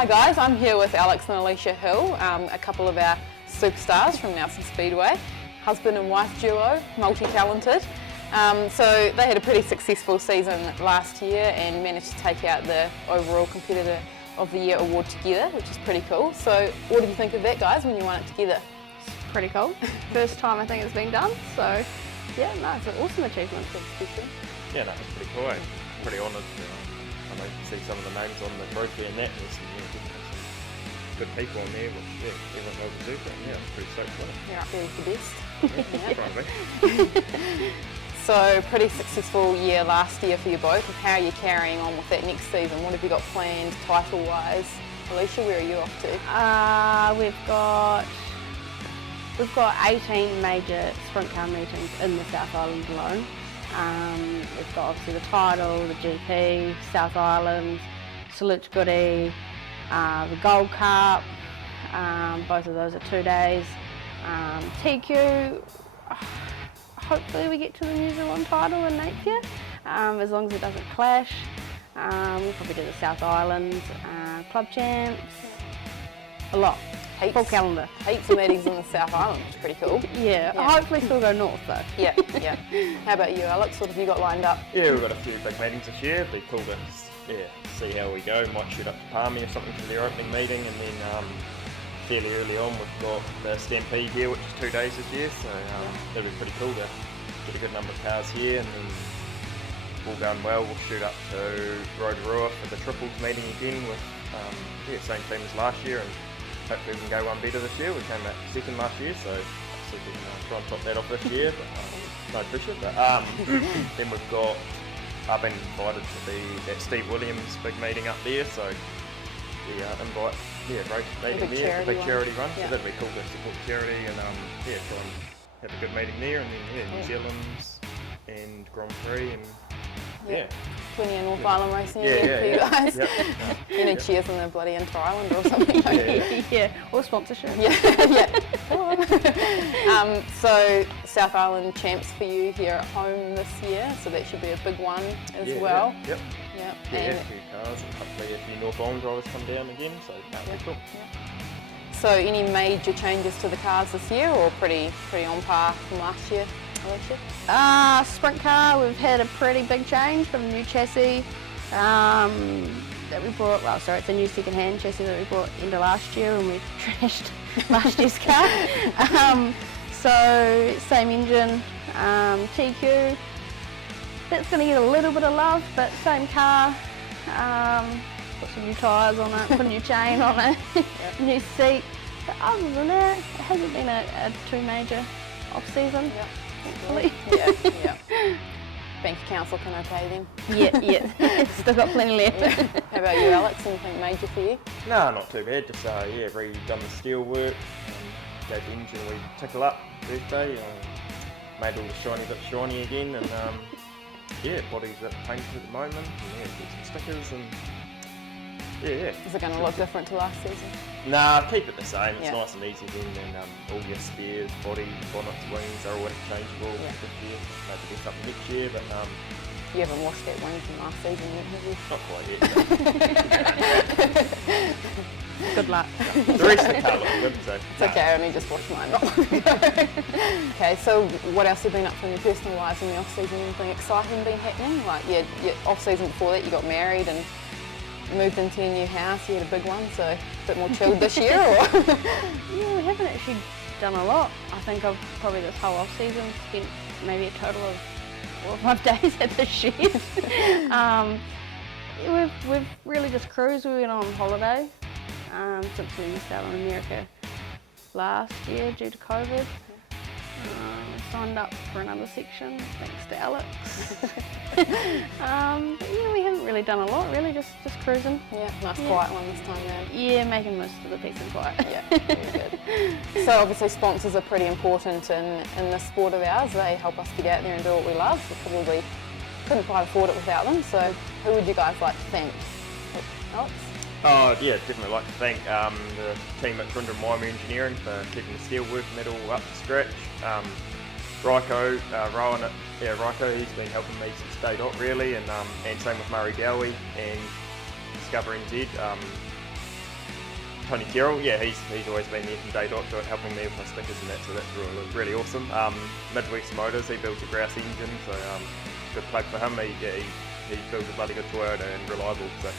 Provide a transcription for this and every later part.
Hi guys, I'm here with Alex and Alicia Hill, a couple of our superstars from Nelson Speedway, husband and wife duo, multi-talented. So they had a pretty successful season last year and managed to take out the overall Competitor of the Year award together, which is pretty cool. So what did you think of that, guys, when you won it together? It's pretty cool. First time I think it's been done, so yeah, no, it's an awesome achievement. Yeah, no, it's pretty cool. I'm pretty honoured. I know you can see some of the names on the trophy and that. There's some, some good people on there, which everyone knows the super. And I'm pretty stoked for it. You're up there with the best. Yeah, probably. So pretty successful year last year for you both. How are you carrying on with that next season? What have you got planned title-wise? Alicia, where are you off to? We've got 18 major sprint car meetings in the South Island alone. We've got obviously the title, the GP, South Island, Salute Goody, the Gold Cup. Both of those are 2 days. TQ. Hopefully we get to the New Zealand title in Napier, as long as it doesn't clash. We'll probably do the South Island, Club Champs, a lot. Heaps. Full calendar. Heaps of meetings in the South Island, which is pretty cool. Yeah, hopefully still go north though. Yeah. How about you, Alex? What have you got lined up? Yeah, we've got a few big meetings this year. It'd be cool to see how we go. Might shoot up to Palmy or something for their opening meeting, and then fairly early on we've got the Stampede here, which is 2 days this year, so that'll be pretty cool to get a good number of cars here, and then all going well we'll shoot up to Rotorua for the triples meeting again with same team as last year, and hopefully we can go one better this year. We came out second last year, so we can try and top that off this year, but no pressure. But then we've got, I've been invited to be at Steve Williams' big meeting up there, so the invite, great meeting there, big charity run, so that'd be cool to support charity and try and have a good meeting there, and then New Zealand's and Grand Prix and Plenty of North Island racing again for you guys. You need cheers on the bloody Inter Island or something. Or sponsorship. So South Island champs for you here at home this year, so that should be a big one as well. Yep. And a few cars and hopefully a few North Island drivers come down again, so that'll be cool. So any major changes to the cars this year, or pretty on par from last year, Alicia? Sprint car, we've had a pretty big change from a new chassis that we brought, it's a new second-hand chassis that we brought into last year, and we trashed last year's car. So same engine, TQ. That's going to get a little bit of love, but same car. Put some new tyres on it, put a new chain on it, new seat. But other than that, it hasn't been a too major off-season. Hopefully. Bank accounts looking okay then? Yeah. Still got plenty left. How about you, Alex? Anything major for you? No, not too bad. Just redone the steel work, gave the engine a wee tickle up birthday, made all the shiny bits shiny again, and body's a bit painted at the moment, and get some stickers and Is it going to look different to last season? Nah, keep it the same. It's nice and easy then, and all your spares, body, bonnets, wings are all interchangeable this year. Maybe do something next year, but you haven't washed that wing from last season yet, have you? Not quite yet. Good luck. The rest of the car looks good, so. It's okay, I only just washed mine not long ago. Okay, so what else have you been up to in your personal lives in the off-season? Anything exciting been happening? Like, your off-season before that you got married and moved into your new house, you had a big one, so a bit more chilled this year, or? Yeah, we haven't actually done a lot. I think I've probably this whole off-season spent maybe a total of 4 or 5 days at the shed. We've really just cruised. We went on holiday since we missed out on America last year due to COVID. Signed up for another section, thanks to Alex. But we haven't really done a lot, really, just cruising. Nice quiet one this time then. Yeah, making most of the peace and quiet. Very good. So obviously sponsors are pretty important in this sport of ours. They help us to get out there and do what we love. We probably couldn't quite afford it without them, so who would you guys like to thank? Alex? Definitely like to thank the team at Trinder and Wyoming Engineering for keeping the steelwork and that all up to scratch. Ryko, he's been helping me since day dot really, and same with Murray Dowie and Discover NZ. Tony Terrell, yeah, he's always been there from day dot, helping me with my stickers and that, so that's really awesome. Midwest Motors, he builds a grouse engine, so good plug for him. He builds a bloody good Toyota and reliable, so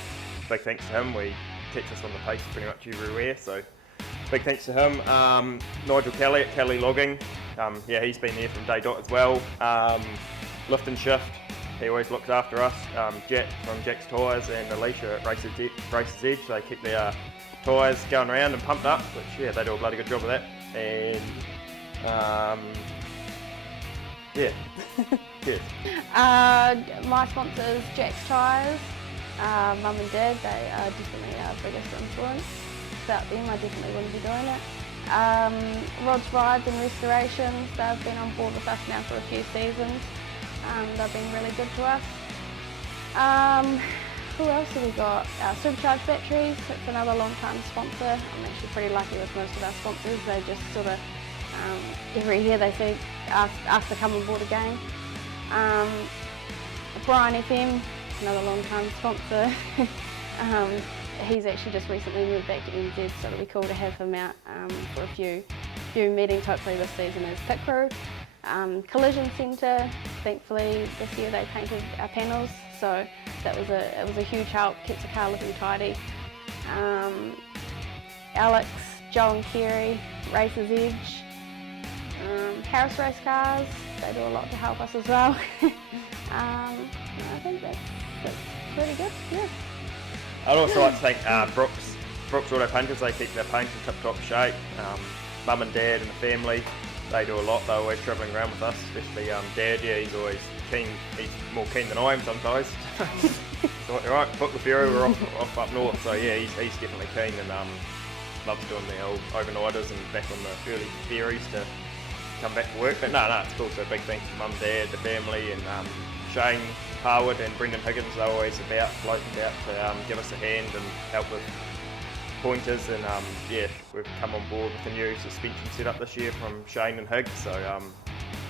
big thanks to him. We catch us on the pace pretty much everywhere, so big thanks to him. Nigel Kelly at Kelly Logging, yeah, he's been there from day dot as well. Lift and Shift, he always looks after us. Jack from Jack's Tyres and Alicia at Races Edge, they keep their tyres going around and pumped up, which yeah, they do a bloody good job of that. And yeah, good. My sponsors, Jack's Tyres, Mum and Dad, they are definitely our biggest influence. Without them, I definitely wouldn't be doing it. Rod's Rides and Restorations, they've been on board with us now for a few seasons. They've been really good to us. Who else have we got? Supercharged Batteries, it's another long-time sponsor. I'm actually pretty lucky with most of our sponsors. They just sort of, every year they say ask to come on board again. Brian FM, another long-time sponsor. He's actually just recently moved back to NZ, so it'll be cool to have him out for a few meetings, hopefully this season as pit crew. Collision Centre, thankfully this year they painted our panels, so it was a huge help, keeps the car looking tidy. Alex, Joe and Kerry, Races Edge, Harris Race Cars, they do a lot to help us as well. I think that's pretty good, yeah. I'd also like to thank Brooks Auto Painters, they keep their paint in tip-top shape. Mum and Dad and the family, they do a lot, they're always travelling around with us, especially Dad, yeah, he's always keen, he's more keen than I am sometimes. So, alright, book the ferry, we're off up north, so yeah, he's definitely keen and loves doing the old overnighters and back on the early ferries to come back to work. But no, it's cool, so big thanks to Mum, Dad, the family, and Shane Harwood and Brendan Higgins, they're always floating about to give us a hand and help with pointers, and yeah, we've come on board with a new suspension setup this year from Shane and Higgs, so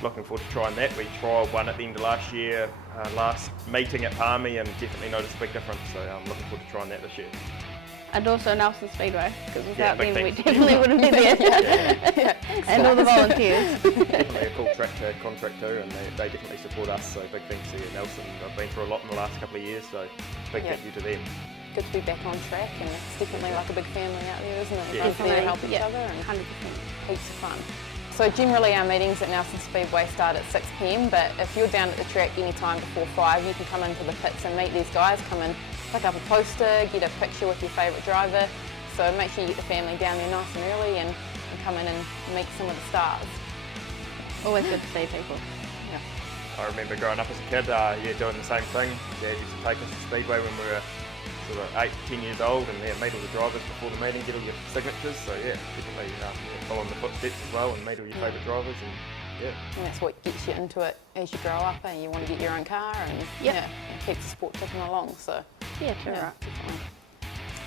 looking forward to trying that. We trialled one at the end of last year, last meeting at Palmy, and definitely noticed a big difference, so I'm looking forward to trying that this year. And also Nelson Speedway, because without them we definitely wouldn't be there. Yeah. And all the volunteers. Definitely a cool track to contract to, and they definitely support us, so big thanks to Nelson. I've been through a lot in the last couple of years, so big thank you to them. Good to be back on track, and it's definitely like a big family out there, isn't it? Yeah. Everyone's there to help each other, and 100% heaps of fun. So generally our meetings at Nelson Speedway start at 6 p.m, but if you're down at the track any time before 5, you can come into the pits and meet these guys, come in, pick up a poster, get a picture with your favourite driver. So make sure you get the family down there nice and early and come in and meet some of the stars. Always good to see people. Yeah. I remember growing up as a kid, doing the same thing. Dad used to take us to Speedway when we were sort of 8, 10 years old, and meet all the drivers before the meeting, get all your signatures. So yeah, definitely follow in the footsteps as well and meet all your favourite drivers. And that's what gets you into it as you grow up, and you want to get your own car and and keep the sport ticking along. So yeah, true. Right. Definitely.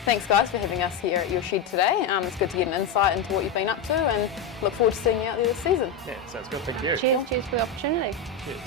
Thanks guys for having us here at your shed today. It's good to get an insight into what you've been up to, and look forward to seeing you out there this season. Yeah, sounds good. Thank you. Cheers for the opportunity. Cheers.